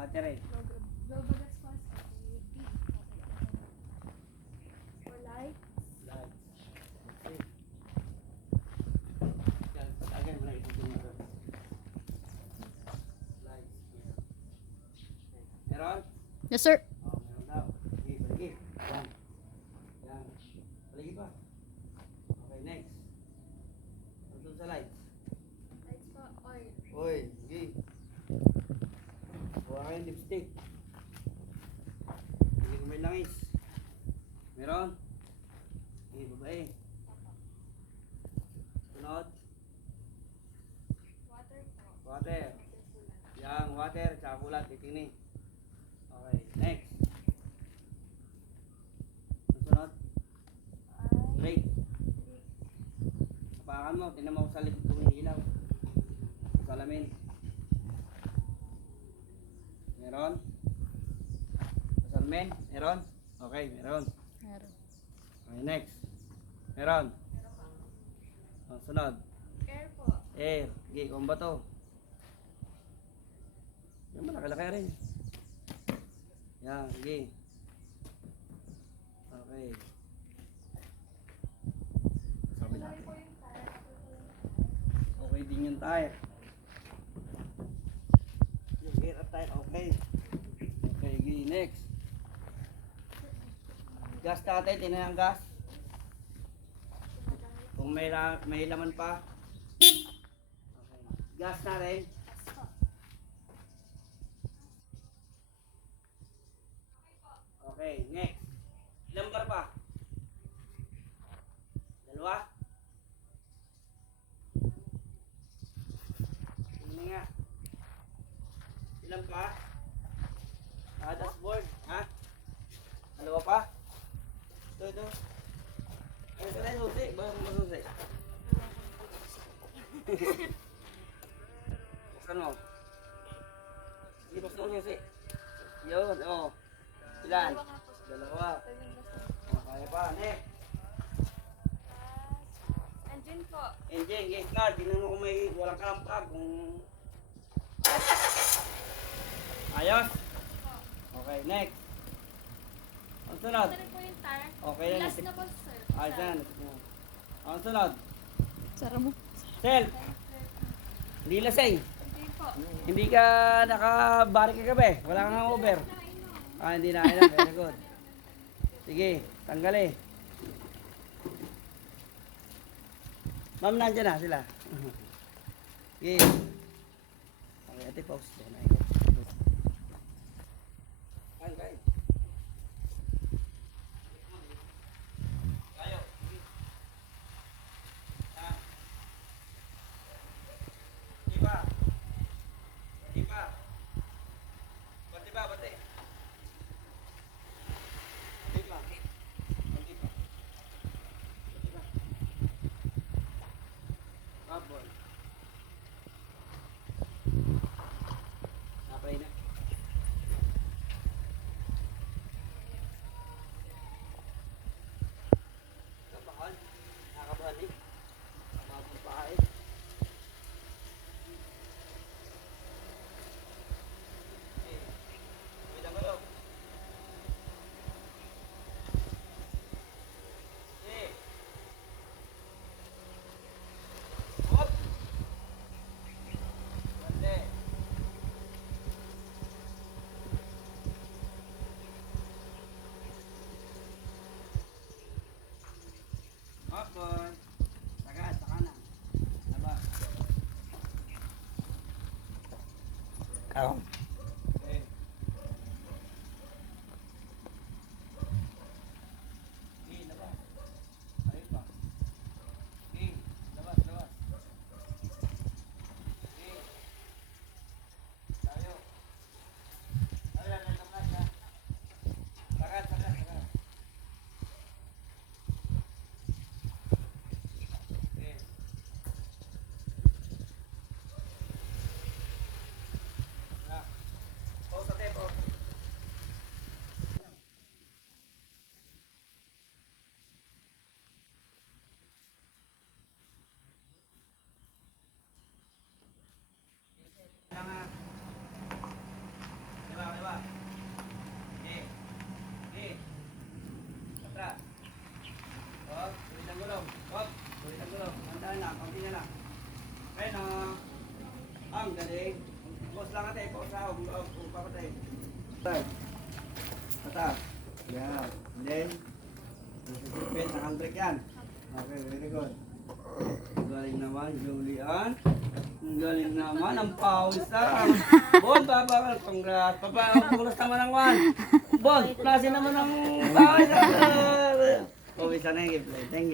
Battery. Low bagas pa sa for light. Lights. Again, wala ito dito. Lights. Meron? Yes, sir. Oh, meron daw. Sige, palagi. Yan. Yan. Palagi pa. Okay, next. Ano sa lights? Lights pa oil. Oy, sige. Buha kayo lipstick. Hindi ko may langis. Meron? Sige, babae. Sunod. Water po. Water. Yang water, tsaka kulat, titingni. Okay, next. Ang sunod. Brake. Kapakan mo, tinan mo sa likod kung ilaw. Salamin. Meron? Salamin? Meron? Okay, meron. Meron. Okay, next. Meron? Ang sunod. Air po. Air. Okay, kung ba to? Yan, malaki-laki rin. Yan, sige. Okay. Sabi natin. Po yung tire. Okay din yung tire. Yung air at tire, okay. Okay, sige, next. Gas natin, tinan ang gas. Kung may laman pa. Okay. Gas natin. Okay, next. Ilang bar pa? Dalawa? Tingnan nga. Ilan pa? Dashboard, ha? Dalawa pa? Ito. Ito na yung susi. Bakit mo susi? Buksan mo. Sige, buksan mo susi. Yun, oh. Ilan? Dalawa nga po. Dalawa. Ito yung gas. Oh, kaya pa. Next. Engine po. Engine, gate card. Tingnan mo kung may walang kalampag. Kung... Ayos? Okay, next. Ang sunod. Ito rin po yung tire. Okay na. Last na po sir. Ayos yan. Ang sunod. Sara mo. Self. Hindi lasing. Hindi po. Hindi ka nakabarik kagabi. Wala kang over. Ah, hindi na. Very good. Sige, tanggalin. Ma'am, nandiyan na sila. Sige. Okay, ate, pause. Kain. Kayo. Ah. Diba? Diba? Bati ba? Bati. Diba? Diba? Diba? Kapon. Napay na. Kabahan. Nakabahan eh. Kapapong pahay. Bilang ko lang. Hop! Bante. Hopon. Sagad, sa kanan. Aba. Kaon. Okay. Okay, labas. Ayun pa. Okay, labas. Okay. Tayo. Labas na. Sagad. Okay. Ah. Start. Tatas. Yan. And then, nasisipin sa handbrake yan. Okay, very good. Ang galing naman, Julian. Ang galing naman, ang pawis na. Bon, congrats. Congrats naman ang one. Bon, plasin naman ang pawis. Pawis na yung gift. Thank you.